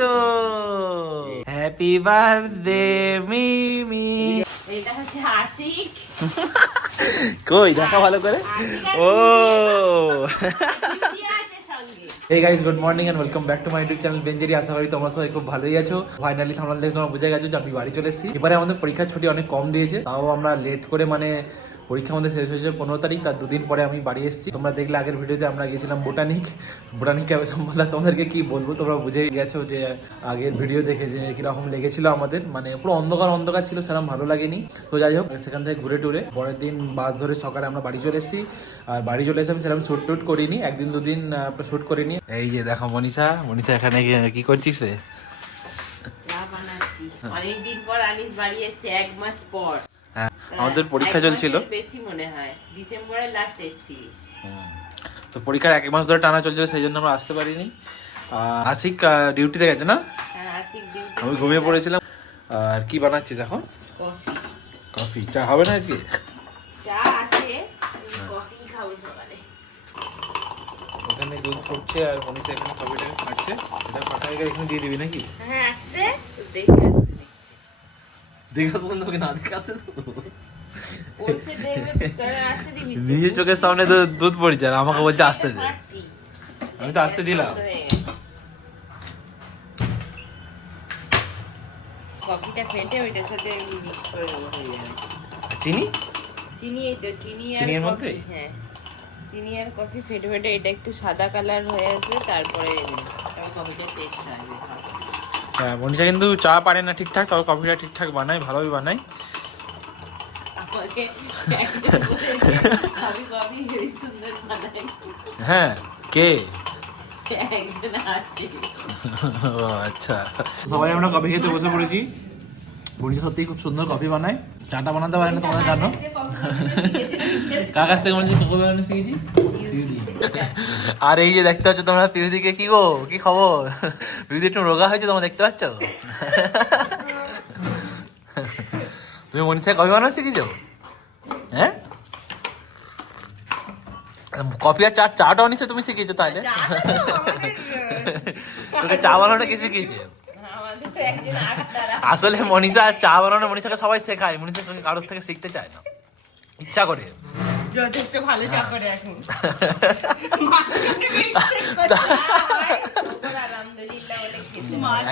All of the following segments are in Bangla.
তো। হ্যাপি বার্থডে মিমি এটা হচ্ছে আশিক। কই দেখা ভালো করে? ও। এই guys good morning and welcome back to my YouTube channel বেঞ্জেরি আশা করি তোমরা সবাই খুব ভালোই আছো। ফাইনালি থামলাল দেখে তোমরা বুঝে গেছো যে আমি বাড়ি চলে এসেছি। এবারে আমাদের পরীক্ষার ছুটি অনেক কম দিয়েছে। তাও আমরা লেট করে মানে পরীক্ষা আমাদের শেষ হয়েছে পনেরো তারিখ, তার দুদিন পরে আমি বাড়ি এসেছি। তোমরা দেখলে আগের ভিডিওতে আমরা গিয়েছিলাম বোটানিক। বোটানিক ক্যাবে সম্বন্ধে তোমাদেরকে কি বলব, তোমরা বুঝে গেছো যে আগের ভিডিও দেখে যে কীরকম লেগেছিল আমাদের। মানে পুরো অন্ধকার অন্ধকার ছিল, সেরকম ভালো লাগেনি। তো যাই হোক, সেখান থেকে ঘুরে টুরে পরের দিন বাস ধরে সকালে আমরা বাড়ি চলে এসেছি। আর বাড়ি চলে এসে আমি সেরকম শ্যুট টুট করিনি, একদিন, দুদিন শ্যুট করিনি। এই যে দেখো মনীষা মনীষা এখানে কি- করছিস রে? অনেকদিন পর আনিস বাড়ি এসছে, এক মাস পর। আমাদের পরীক্ষা চলছিল। বেশি মনে হয়। ডিসেম্বরের লাস্ট তো পরীক্ষার এক মাস ধরে টানা চলছিল সেই জন্য আমরা আসতে পারিনি। আশিক ডিউটিতে গেছে না? হ্যাঁ আমি ঘুমিয়ে পড়েছিলাম। আর কি বানাচ্ছিস এখন? কফি। চা হবে না আজকে? চা আছে কফি খাব সকালে। ওখানে দুধ ফুটছে আর মনীষা এখানে কফিটাকে খাচ্ছে। এটা ফাটা এখানে দিয়ে দিবি নাকি? হ্যাঁ আসতে দেখে দেখা তো তোকে না দেখে আসে তো উঠছে দেখবে তোরা আসতে দিবি তো? নিজের চোখের সামনে তো দুধ পড়ছে আর আমাকে বলছে আসতে দে। আমি তো আসতে দিলাম। কফিটা ফেটে ওইটার সাথে মিক্স করে হয়ে চিনি? চিনি এই তো চিনি আর চিনির মধ্যে? হ্যাঁ। চিনি আর কফি ফেটে ফেটে এটা একটু সাদা কালার হয়ে আসবে তারপরে কফিটা টেস্ট আসবে। হ্যাঁ মনীষা কিন্তু চা পারে না ঠিকঠাক তবে কফিটা ঠিকঠাক বানায় ভালোই বানায়। হ্যাঁ কে? ও আচ্ছা। সবাই আমরা কফি খেতে বসে পড়েছি। মনীষা সত্যিই খুব সুন্দর কফি বানায়। চাটা বানাতে পারে না তোমরা জানো। কার কাছ থেকে মনে কফি বানাতে শিখেছিস আর এই যে দেখতে পাচ্ছ তোমরা পিউদিকে কি গো? কি খবর? পিউদি একটু রোগা হয়েছে তোমরা দেখতে পাচ্ছ? তুমি মনীষা কফি বানানো শিখেছো? হ্যাঁ? কফি আর চা চাটা অনিশ্চয় তুমি শিখেছো তাহলে? তোকে চা বানানো কে শিখিয়েছে? আমাদের তো একজন আক্তারা আসলে মনীষা চা বানানো মনীষাকে সবাই শেখায় মনীষা তুমি কারোর থেকে শিখতে চায় না। ইচ্ছা করে। যথেষ্ট ভালো চা করে এখন।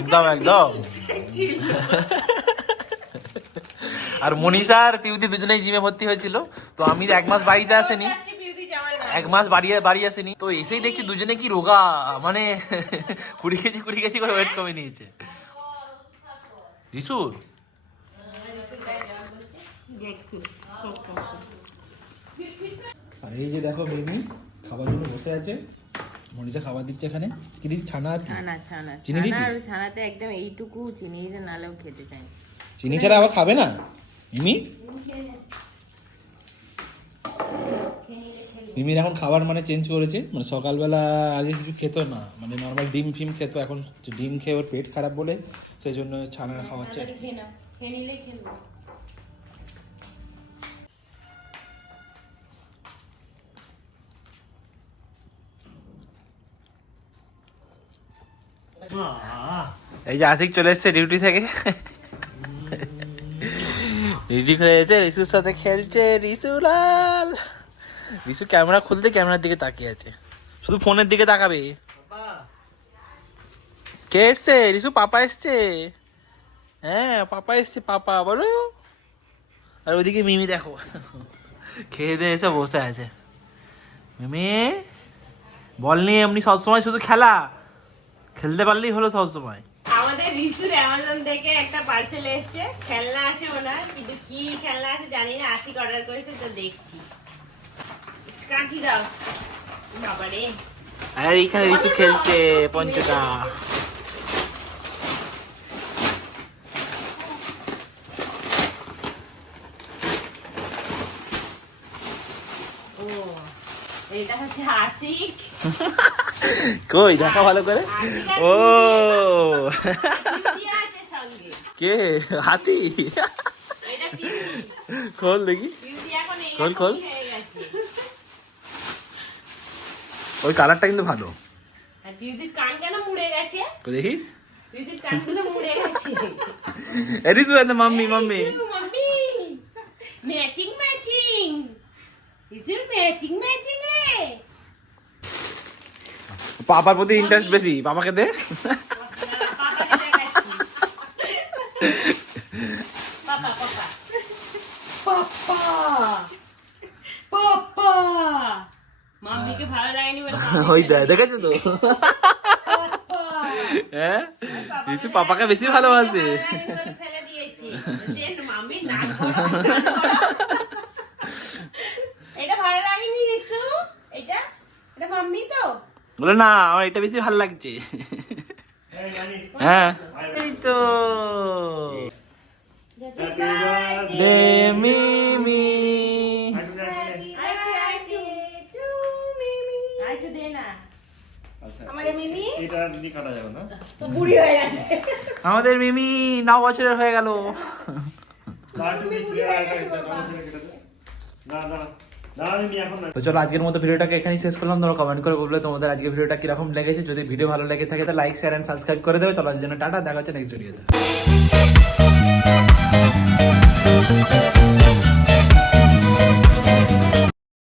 একদম একদম। আর মনীষা আর পিউদি দুজনেই জিমে ভর্তি হয়েছিল তো আমি এক মাস বাড়িতে আসেনি। এক মাস বাড়ি বাড়ি আসেনি। তো এসেই দেখছি দুজনে কি রোগা মানে কুড়ি কেজি কুড়ি কেজি করে ওয়েট কমে নিয়েছে। রিসুর আর এই যে দেখো মিমি খাবার জন্য বসে আছে। মনীষা খাবার দিচ্ছে এখানে। কি দিচ্ছি ছানা আছে? ছানা ছানা। চিনি আর ছানাতে একদম এইটুকু চিনি দিতে নালেও খেতে চাই চিনি ছাড়া আবার খাবে না? মিমি? মিমির এখন খাবার মানে চেঞ্জ করেছে। মানে সকালবেলা আগে কিছু খেত না। মানে নর্মাল ডিম ফিম খেত এখন ডিম খেয়ে ওর পেট খারাপ বলে। সেই জন্য ছানা খাওয়াচ্ছে। খেয়ে নিলেই খেলব এই যে আশিক চলে এসছে ডিউটি থেকে। রেডি হয়ে এসে রিসুর সাথে খেলছে। রিসু লাল। রিসু ক্যামেরা খুলতে ক্যামেরার দিকে তাকিয়ে আছে। শুধু ফোনের দিকে তাকাবে। কে এসছে? রিসু পাপা এসছে। হ্যাঁ পাপা এসছে, পাপা। বলো। আর ওইদিকে মিমি দেখো। খেয়ে দিয়ে এসে বসে আছে। মিমি, বল নিয়ে এমনি সবসময় শুধু খেলা। খেলতে পারলেই হলো সবসময়। আমাদের রিসুর অ্যামাজন থেকে একটা পার্সেল এসেছে। খেলনা আছে ওনার কিন্তু কি খেলনা আছে জানি না। আশিক অর্ডার করেছে তো দেখছি। কাঁচি দাও। বাবারে। আর এইখানে রিচু খেলছে পঞ্চটা ও এটা হচ্ছে আশিক কই দেখা ভালো করে? ও। কে? হাতি? খোল দেখি। খোল, খোল। ওই কালারটা কিন্তু ভালো। আর পিউদির কান কেন মুড়ে গেছে দেখি কানগুলো মুড়ে গেছে মাম্মি মাম্মি ম্যাচিং ম্যাচিং ঋতুর ম্যাচিং ম্যাচিং রে? পাপার প্রতি ইন্টারেস্ট বেশি পাপাকে দে। দেখেছ তো? হ্যাঁ? পাপাকে বেশি ভালোবাসে ফেলে দিয়েছি বলছে, মাম্মি নাক করো, নাক করো। এটা ভালো লাগেনি ঋতু এটা এটা মাম্মি তো বলে না আমার এটা বেশি ভালো লাগছে। হ্যাঁ। এই তো। আচ্ছা আমাদের মিমি না? তো বুড়ি হয়ে গেছে। আমাদের মিমি ন বছরের হয়ে গেল। না না তো চলো আজকের মতো ভিডিওটাকে এখানেই শেষ করলাম। তোমরা কমেন্ট করে বললে তোমাদের আজকে ভিডিওটা কীরকম লেগেছে। যদি ভিডিও ভালো লেগে থাকে, তাহলে লাইক শেয়ার অ্যান্ড সাবস্ক্রাইব করে দেবে। চলো আজকের জন্য টাটা, দেখা হচ্ছে নেক্সট ভিডিওতে